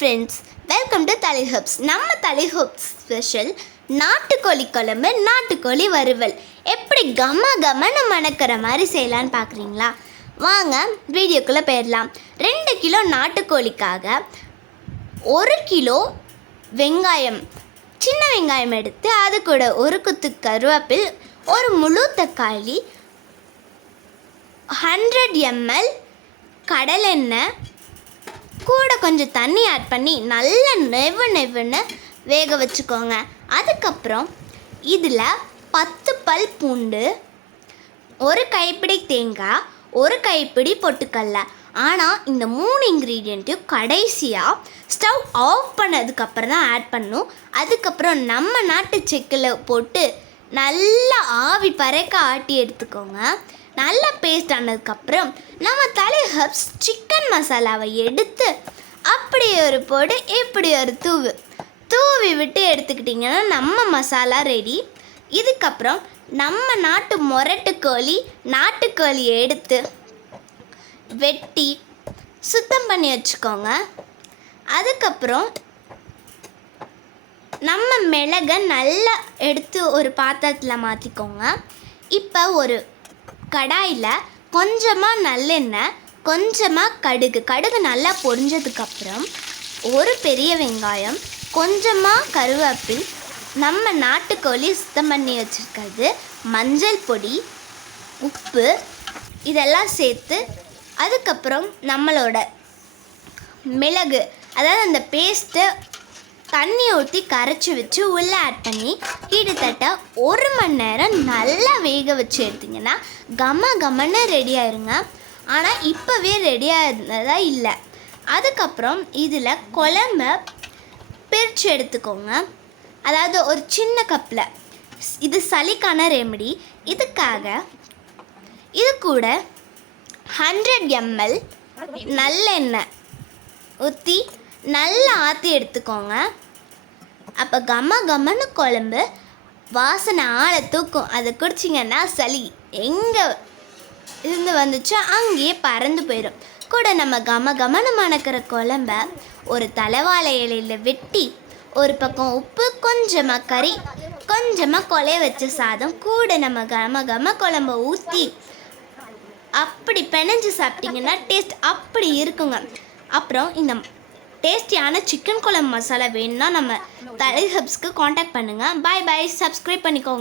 Friends welcome to Thala hubs நம்ம தலை hubs special நாட்டுக்கோழி குழம்பு நாட்டுக்கோழி வறுவல். எப்படி கம கமன்னு மணக்கிற மாதிரி செய்யலான்னு பார்க்குறீங்களா? வாங்க வீடியோக்குள்ளே போயிடலாம். ரெண்டு கிலோ நாட்டுக்கோழிக்காக ஒரு கிலோ வெங்காயம் சின்ன வெங்காயம் எடுத்து அது கூட ஒரு குத்து கருவேப்பில் ஒரு முழு தக்காளி ஹண்ட்ரட் எம்எல் கடலெண்ணெய் கூட கொஞ்சம் தண்ணி ஆட் பண்ணி நல்லா நெவு நெவுன்னு வேக வச்சுக்கோங்க. அதுக்கப்புறம் இதில் பத்து பல் பூண்டு ஒரு கைப்பிடி தேங்காய் ஒரு கைப்பிடி பொட்டுக்கல்ல ஆனால் இந்த மூணு இன்க்ரீடியண்ட்டையும் கடைசியாக ஸ்டவ் ஆஃப் பண்ணதுக்கப்புறம் தான் ஆட் பண்ணும். அதுக்கப்புறம் நம்ம நாட்டு செக்கில் போட்டு நல்லா ஆவி பறக்க ஆட்டி எடுத்துக்கோங்க. நல்லா பேஸ்ட் ஆனதுக்கப்புறம் நம்ம தலை ஹப்ஸ் சிக்கன் மசாலாவை எடுத்து அப்படி ஒரு போடு இப்படி ஒரு தூவு தூவி விட்டு எடுத்துக்கிட்டிங்கன்னா நம்ம மசாலா ரெடி இதுக்கப்புறம் நம்ம நாட்டு முரட்டு கோழி நாட்டுக்கோழியை எடுத்து வெட்டி சுத்தம் பண்ணி வச்சுக்கோங்க. அதுக்கப்புறம் நம்ம மிளகை நல்லா எடுத்து ஒரு பாத்திரத்தில் மாற்றிக்கோங்க இப்போ ஒரு கடாயில் கொஞ்சமாக நல்லெண்ணெய் கொஞ்சமாக கடுகு. கடுகு நல்லா பொரிஞ்சதுக்கப்புறம் ஒரு பெரிய வெங்காயம் கொஞ்சமாக கருவேப்பில். நம்ம நாட்டுக்கோழி சுத்தம் பண்ணி வச்சுருக்கிறது மஞ்சள் பொடி உப்பு இதெல்லாம் சேர்த்து அதுக்கப்புறம் நம்மளோட மிளகு அதாவது அந்த பேஸ்ட்டு தண்ணி ஊற்றி கரைச்சி வச்சு உள்ளே ஆட் பண்ணி கிட்டத்தட்ட ஒரு மணி நேரம் நல்லா வேக வச்சு எடுத்திங்கன்னா கம கமன்னு ரெடி ஆயிருங்க. ஆனால் இப்போவே ரெடியாக இருந்ததா இல்லை. அதுக்கப்புறம் இதில் குழம்ப பிரித்து எடுத்துக்கோங்க. அதாவது ஒரு சின்ன கப்பில். இது சளிக்கான ரெமடி இதுக்காக இது கூட ஹண்ட்ரட் எம்எல் நல்லெண்ணெய் ஊற்றி நல்லா ஆற்றி எடுத்துக்கோங்க. அப்போ கம கமன்னு குழம்பு வாசனை ஆளை தூக்கும். அதை குடிச்சிங்கன்னா சளி எங்கே இருந்து வந்துச்சோ அங்கேயே பறந்து போயிடும் கூட நம்ம கம கமனு மணக்கிற குழம்ப ஒரு தலைவாழை இலையில் வெட்டி ஒரு பக்கம் உப்பு கொஞ்சமாக கறி கொஞ்சமாக கொலைய வச்ச சாதம் கூட நம்ம கம கம குழம்ப ஊற்றி அப்படி பிணைஞ்சு சாப்பிட்டிங்கன்னா டேஸ்ட் அப்படி இருக்குங்க. அப்புறம் இந்த டேஸ்டியான சிக்கன் குழம்பு மசாலா வேணும்னா நம்ம தலை ஹப்ஸ்க்கு காண்டாக்ட் பண்ணுங்கள் பாய் பாய் சப்ஸ்கிரைப் பண்ணிக்கோங்க.